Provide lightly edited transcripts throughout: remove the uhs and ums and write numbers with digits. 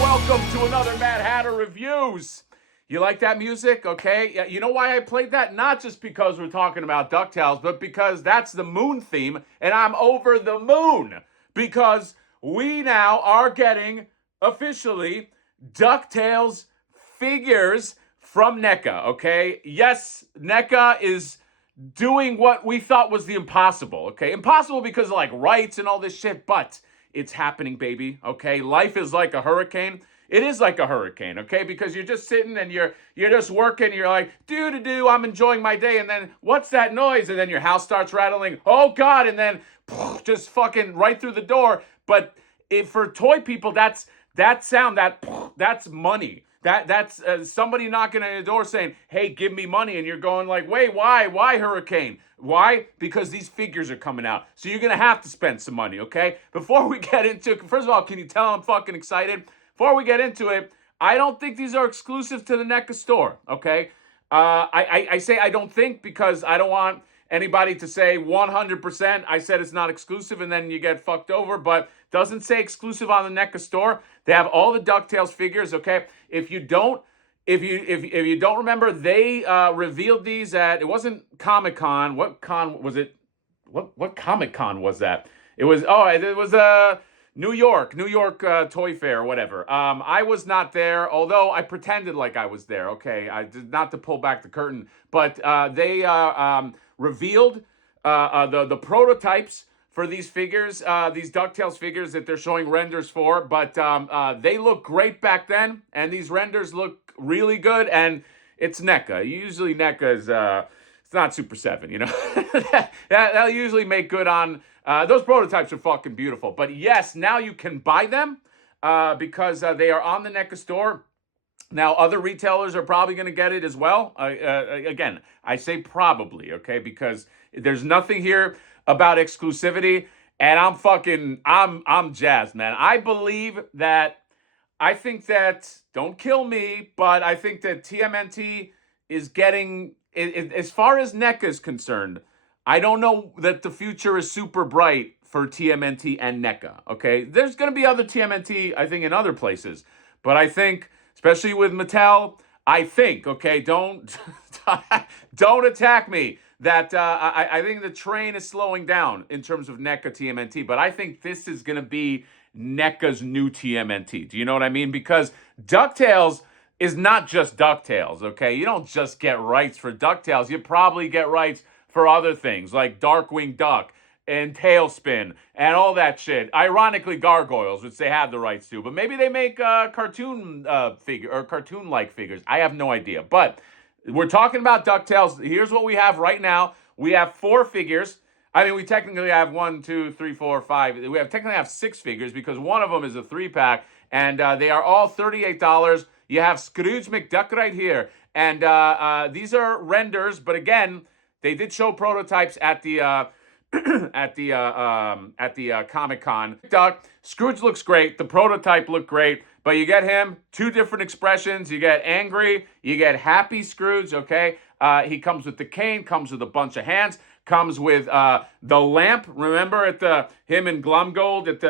welcome to another Mad Hatter Reviews. You like that music? Okay. Yeah, you know why I played that? Not just because we're talking about DuckTales, but because that's the moon theme, and I'm over the moon because we now are getting officially DuckTales figures from NECA, okay? Yes, NECA is doing what we thought was the impossible, okay? Impossible because of like rights and all this shit, but it's happening, baby, okay? Life is like a hurricane. It is like a hurricane, okay? Because you're just sitting and you're just working, you're like, do, I'm enjoying my day, and then what's that noise? And then your house starts rattling, oh God, and then just fucking right through the door. But if for toy people, that sound, that's money. That's somebody knocking on your door saying, hey, give me money. And you're going like, wait, why hurricane? Why? Because these figures are coming out. So you're going to have to spend some money, okay? Before we get into, first of all, can you tell I'm fucking excited? Before we get into it, I don't think these are exclusive to the NECA store, okay? I say I don't think because I don't want anybody to say 100% I said it's not exclusive and then you get fucked over, but doesn't say exclusive on the NECA store. They have all the DuckTales figures, okay? If you don't remember, they revealed these at, it wasn't Comic-Con. What con was it? What Comic-Con was that? It was New York Toy Fair or whatever. I was not there, although I pretended like I was there. Okay, I did not to pull back the curtain, but they revealed the prototypes for these figures, these DuckTales figures that they're showing renders for. But they look great back then, and these renders look really good. And it's NECA. Usually NECA is it's not Super 7, you know. They'll usually make good on. Those prototypes are fucking beautiful. But yes, now you can buy them because they are on the NECA store. Now, other retailers are probably going to get it as well. Again, I say probably, okay, because there's nothing here about exclusivity, and I'm jazzed, man. I think that, don't kill me, but I think that TMNT is getting, as far as NECA is concerned, I don't know that the future is super bright for TMNT and NECA, okay? There's going to be other TMNT, I think, in other places. But I think, especially with Mattel, I think, okay, don't attack me, that I think the train is slowing down in terms of NECA TMNT. But I think this is going to be NECA's new TMNT. Do you know what I mean? Because DuckTales is not just DuckTales, okay? You don't just get rights for DuckTales. You probably get rights for other things like Darkwing Duck and Tailspin and all that shit. Ironically, Gargoyles, which they have the rights to. But maybe they make cartoon figure or cartoon-like figures. I have no idea. But we're talking about DuckTales. Here's what we have right now. We have 4 figures. I mean, we technically have 1, 2, 3, 4, 5. We technically have 6 figures because one of them is a 3-pack. And they are all $38. You have Scrooge McDuck right here. And these are renders, but again, they did show prototypes at the Comic-Con. Duck, Scrooge looks great. The prototype looked great, but you get him 2 different expressions. You get angry, you get happy Scrooge. Okay, he comes with the cane, comes with a bunch of hands, comes with the lamp. Remember at him and Glumgold at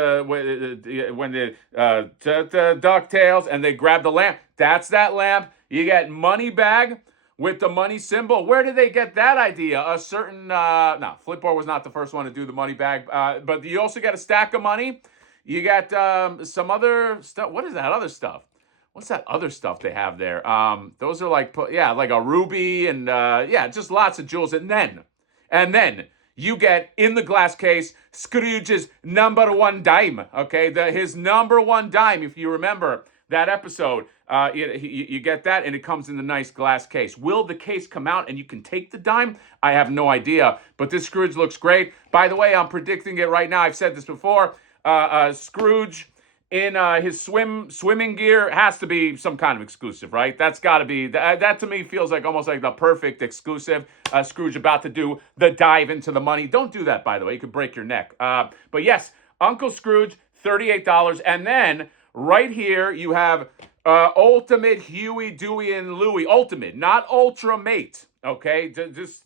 when the DuckTales and they grab the lamp. That's that lamp. You get money bag with the money symbol. Where did they get that idea? A certain, no, Flipboard was not the first one to do the money bag, but you also get a stack of money. You got some other stuff. What is that other stuff? What's that other stuff they have there? Those are like, yeah, like a ruby and, yeah, just lots of jewels. And then you get, in the glass case, Scrooge's number 1 dime, okay? His number 1 dime, if you remember that episode. You get that, and it comes in the nice glass case. Will the case come out and you can take the dime? I have no idea, but this Scrooge looks great. By the way, I'm predicting it right now. I've said this before. Scrooge in his swimming gear has to be some kind of exclusive, right? That's got to be, that to me feels like almost like the perfect exclusive. Scrooge about to do the dive into the money. Don't do that, by the way. You could break your neck. But yes, Uncle Scrooge, $38. And then right here, you have Ultimate Huey, Dewey, and Louie. Ultimate, not Ultramate. Okay,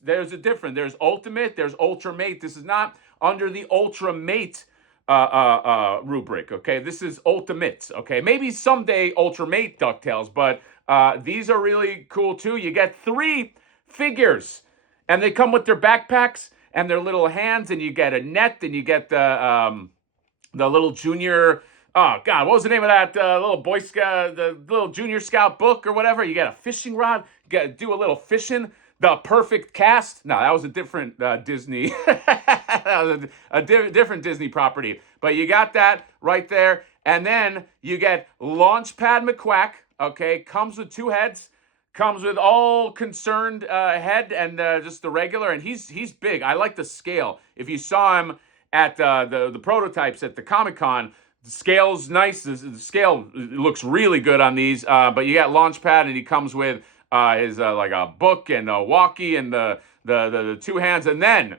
there's a difference. There's Ultimate, there's Ultramate. This is not under the Ultramate rubric. Okay, this is Ultimates. Okay, maybe someday Ultramate DuckTales, but these are really cool too. You get 3 figures, and they come with their backpacks and their little hands, and you get a net, and you get the little junior. Oh God, what was the name of that little Boy Scout, the little Junior Scout book or whatever? You get a fishing rod. You got to do a little fishing. The Perfect Cast. No, that was a different Disney. That was different Disney property. But you got that right there, and then you get Launchpad McQuack. Okay, comes with 2 heads. Comes with all concerned head and just the regular, and he's big. I like the scale. If you saw him at the prototypes at the Comic-Con, the scale's nice. The scale looks really good on these. But you got Launchpad, and he comes with his like a book and a walkie and the 2 hands, and then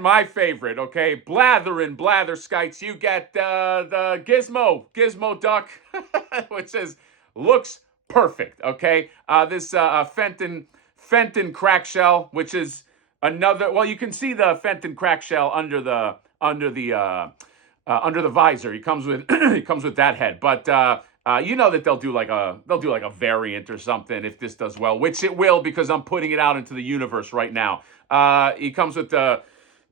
my favorite, okay, Blather Skites. You get the Gizmo Duck, which looks perfect. Okay, this Fenton crack shell, which is another. Well, you can see the Fenton crack shell under the visor. He comes with he comes with that head, but you know that they'll do like a variant or something if this does well, which it will because I'm putting it out into the universe right now. He comes with the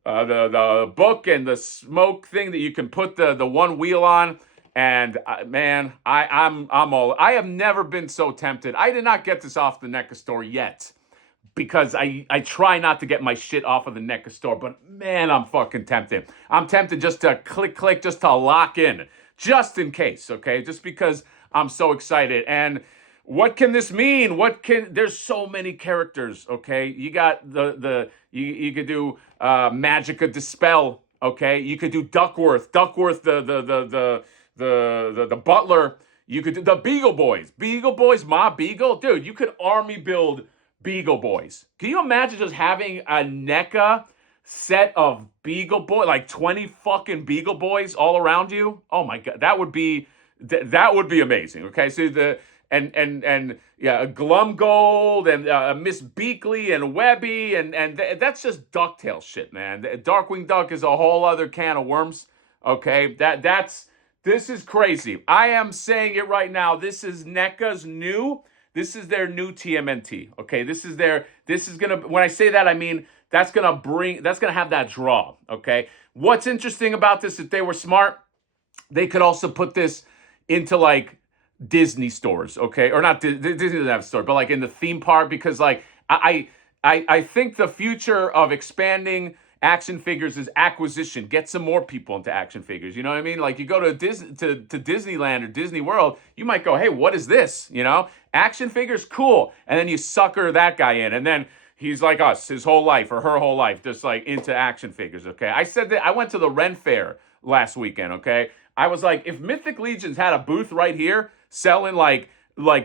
book and the smoke thing that you can put the one wheel on. And man, I'm all. I have never been so tempted. I did not get this off the NECA store yet, because I try not to get my shit off of the NECA store, but man, I'm fucking tempted. I'm tempted just to click, just to lock in, just in case, okay? Just because I'm so excited. And what can this mean? There's so many characters, okay? You got you could do Magica Dispel, okay? You could do Duckworth, the butler. You could do the Beagle Boys, Ma Beagle. Dude, you could army build Beagle Boys. Can you imagine just having a NECA set of Beagle Boy, like 20 fucking Beagle Boys all around you? Oh my God, that would be amazing. Okay, so Glumgold and Miss Beakley and Webby and that's just DuckTales shit, man. Darkwing Duck is a whole other can of worms. Okay, this is crazy. I am saying it right now. This is NECA's new. This is their new TMNT. Okay, this is gonna. When I say that, I mean that's gonna have that draw. Okay. What's interesting about this? If they were smart, they could also put this into like Disney stores. Okay, or not. Disney doesn't have a store, but like in the theme park, because like I think the future of expanding action figures is acquisition. Get some more people into action figures. You know what I mean? Like you go to Disneyland or Disney World, you might go, hey, what is this? You know, action figures, cool. And then you sucker that guy in, and then he's like us, his whole life or her whole life, just like into action figures. Okay, I said that I went to the Ren Fair last weekend. Okay, I was like, if Mythic Legions had a booth right here selling like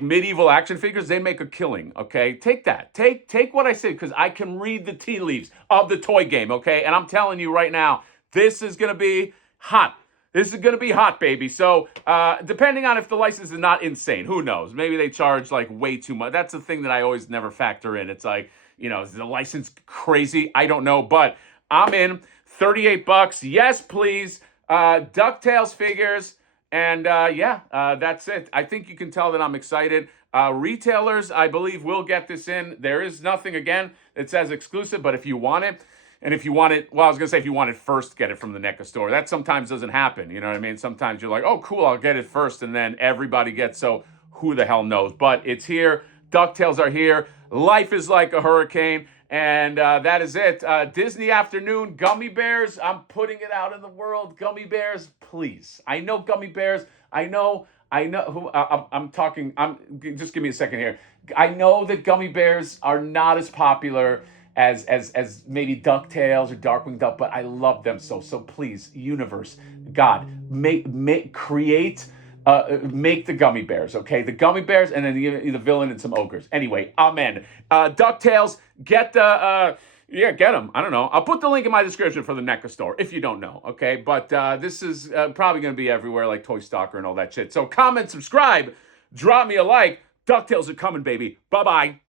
medieval action figures, they make a killing. Okay, take that. Take what I said, because I can read the tea leaves of the toy game. Okay, and I'm telling you right now, this is gonna be hot. This is gonna be hot, baby. So depending on if the license is not insane, who knows? Maybe they charge like way too much. That's the thing that I always never factor in. It's like, you know, is the license crazy? I don't know, but I'm in. $38. Yes, please. DuckTales figures. And that's it. I think you can tell that I'm excited. Retailers, I believe, will get this in. There is nothing, again, that says exclusive, but if you want it, and if you want it, well, I was going to say if you want it first, get it from the NECA store. That sometimes doesn't happen, you know what I mean? Sometimes you're like, oh, cool, I'll get it first, and then everybody gets, so who the hell knows? But it's here. DuckTales are here. Life is like a hurricane. And that is it. Disney Afternoon, Gummy Bears. I'm putting it out in the world. Gummy Bears, please. I know Gummy Bears. I know who I'm talking. Just give me a second here. I know that Gummy Bears are not as popular as maybe DuckTales or Darkwing Duck, but I love them so. So please, universe, God, create. Make the Gummy Bears, okay? The Gummy Bears, and then the villain and some ogres. Anyway, amen. DuckTales, get them. I don't know. I'll put the link in my description for the NECA store if you don't know, okay? But this is probably going to be everywhere, like Toy Stalker and all that shit. So comment, subscribe, drop me a like. DuckTales are coming, baby. Bye-bye.